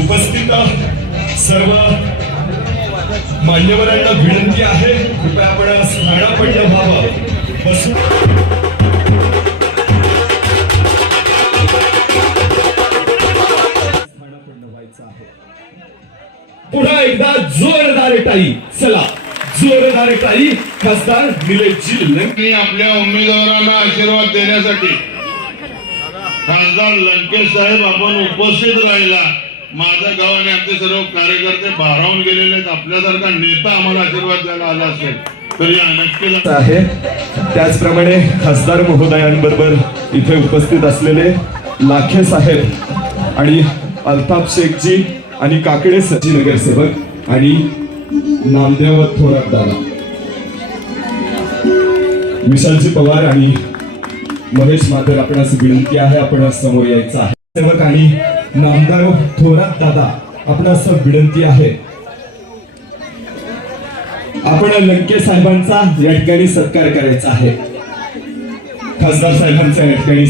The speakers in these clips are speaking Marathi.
उपस्थित सर्व मान्यवरांना विनंती आहे, कृपया आपण स्थानापन्न व्हावं. बसून स्थानापन्न व्हायचं आहे. पुन्हा एकदा जोरदार टाळी. चला जोरदार टाळी. खासदार निलेशजी लंके आपल्या उमेदवारांना आशीर्वाद देण्यासाठी खासदार लंके साहेब आपण उपस्थित राहिला. माझं गाव आणि आमचे सर्व कार्यकर्ते भारावून गेलेले आहेत. आपल्यासारखा नेता आम्हाला आशीर्वाद द्यायला आला असेल तरी नक्कीच आहे. त्याचप्रमाणे खासदार महोदयांबरोबर इथे उपस्थित असलेले लाखे साहेब आणि अल्ताफ शेखजी आणि काकडे सची नगरसेवक आणि नामदेव थोरात दादा, विशालजी पवार आणि महेश माधर, आपणास विनंती आहे आपण समोर यायचं आहे. सेवक आणि नामदेव थोरात दादा, आपणास विनंती आहे आपण लंके साहेबांचा या ठिकाणी सत्कार करायचा आहे. खासदार साहेबांचा या ठिकाणी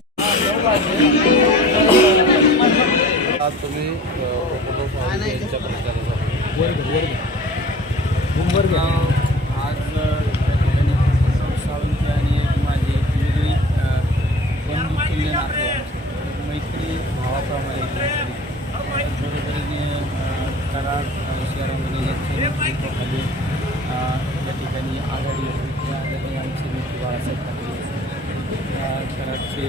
आज सावंत आणि माझी वेगळी बंधुतुल्य नाते मैत्री भावाप्रमाणे बरोबरीने कराड शहरामध्ये नेतृत्वाखाली या ठिकाणी आघाडी त्या ठिकाणी आमचे नेते बाळासाहेब ठाकरे, त्या शहराचे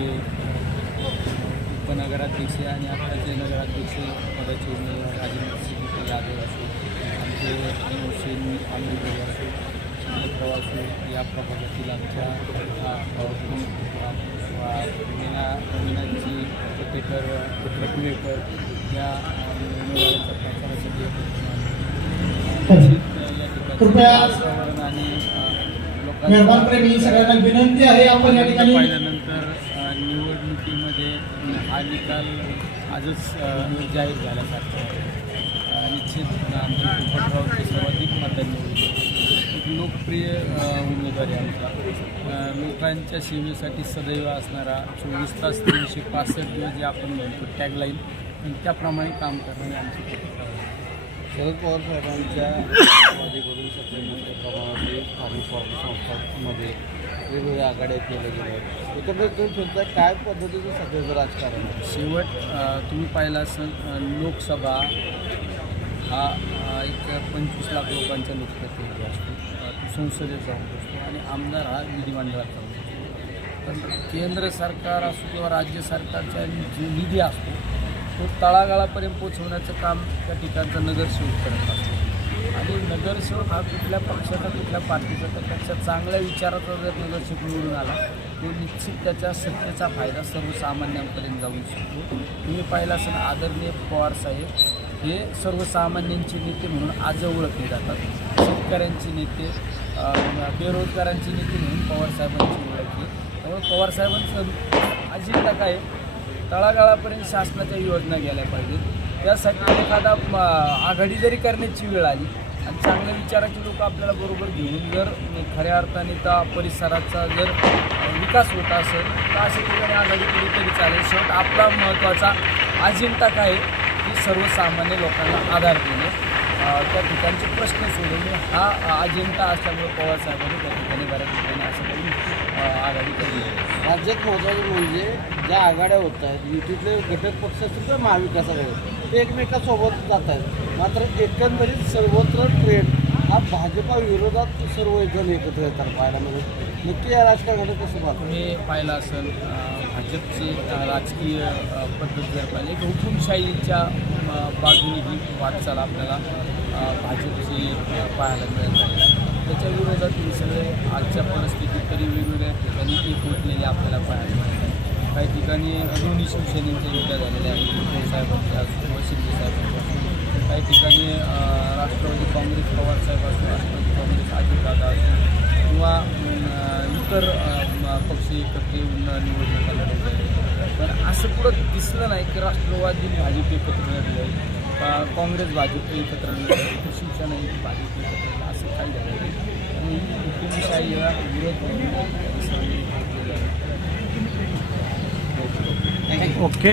उपनगराध्यक्ष आणि आत्ताचे नगराध्यक्ष पदाचे राजेंद्र यादव असो, आमचे हुसेन आंबेडकर असो, प्रवासी या प्रभागातील आमच्या मीनाजी कोटेकर, पुतळेकर या प्रचारासाठी आणि लोकांप्रेमी सगळ्यांना विनंती आहे आपण या ठिकाणी पाहिल्यानंतर निवडणुकीमध्ये हा निकाल आजच जाहीर झाल्यासारखं आहे. निश्चित आमचे पोपटरावचे सर्वाधिक मतदान निवडले. एक लोकप्रिय उमेदवारी आमचा, लोकांच्या सेवेसाठी सदैव असणारा 24 तास 365 दिवस जे आपण म्हणतो टॅगलाईन, त्याप्रमाणे काम करणारे आमचे पोपटराव. शरद पवार साहेबांच्या वादीकडून सगळे मोठ्या प्रमाणात स्थानिक स्वार्थी संस्थांमध्ये वेगवेगळ्या आघाड्या केल्या गेल्या आहेत. एकंदरीत तुम्ही फिरता काय पद्धतीचं सध्याचं राजकारण आहे? शेवट तुम्ही पाहिला असेल, लोकसभा हा एक 25 लाख लोकांचा लोकप्रतिनिधी असतो, तो संसदेत जाऊन बसतो आणि आमदार हा विधिमंडळात जाऊन बसतो. पण केंद्र सरकार असो किंवा राज्य सरकारचा जो निधी असतो तो तळागाळापर्यंत पोचवण्याचं काम त्या ठिकाणचा नगरसेवक करत असतो. आणि नगरसेवक हा कुठल्या पक्षाचा कुठल्या पार्टीचा, तर त्याच्या चांगल्या विचाराचा जर नगरसेवक निवडून आला तो निश्चित त्याच्या सत्तेचा फायदा सर्वसामान्यांपर्यंत जाऊ शकतो. तुम्ही पाहिला असेल, आदरणीय पवारसाहेब हे सर्वसामान्यांचे नेते म्हणून आज ओळखले जातात. शेतकऱ्यांचे नेते, बेरोजगारांचे नेते म्हणून पवारसाहेबांची ओळखली. त्यामुळे पवारसाहेबांचं अजिंठा काय, तळागाळापर्यंत शासनाच्या योजना गेल्या पाहिजेत. त्यासाठी एखादा आघाडी जरी करण्याची वेळ आली आणि चांगल्या विचाराचे लोक आपल्याला बरोबर घेऊन जर खऱ्या अर्थाने त्या परिसराचा जर विकास होत असेल तर अशा ठिकाणी आघाडी केली तरी चालेल. शेवट आपला महत्त्वाचा अजेंडा काय की सर्वसामान्य लोकांना आधार देणे, त्या ठिकाणचे प्रश्न सोडवणे हा अजेंडा असल्यामुळे पवारसाहेबांनी त्या ठिकाणी बऱ्याच ठिकाणी असं काही आघाडी केली आहे. राज्यात महत्त्वाचं म्हणजे ज्या आघाड्या होत आहेत, युतीतले घटक पक्ष असतील तर महाविकासाकडे ते एकमेकांसोबत जात आहेत. मात्र एकंदरीत सर्वत्र ट्रेंड हा भाजपा विरोधात सर्वजण एकत्र येतात पाहायला मिळेल. नक्की या राजकारणाकडे कसं पाहतो? तुम्ही पाहिलं असेल, भाजपची राजकीय पद्धत जर पाहिली एक हुकुमशाहीच्या बाजूने ही वाटचाल आपल्याला भाजपची पाहायला मिळत आहे. त्याच्या विरोधात हे सगळे आजच्या परिस्थितीत तरी वेगवेगळ्या ठिकाणी एकवटलेले आपल्याला पाहायला मिळत आहे. काही ठिकाणी दोन्ही शिवसेनेच्या युद्ध झालेल्या आहेत, उद्धव साहेबांच्या किंवा शिंदे साहेबांच्या. काही ठिकाणी राष्ट्रवादी काँग्रेस पवारसाहेब असो, राष्ट्रवादी काँग्रेस अजितदादा असो किंवा इतर पक्ष एकत्र येऊन निवडणुका लढवत आहेत. पण असं कुठं दिसलं नाही की राष्ट्रवादी भाजप एकत्र लढले आहे, काँग्रेस भाजप एकत्र लढले आहे, शिवसेना भाजप एकत्र, असं काही झालं नाही. त्यामुळे हुकुमशाहीला विरोध ओके.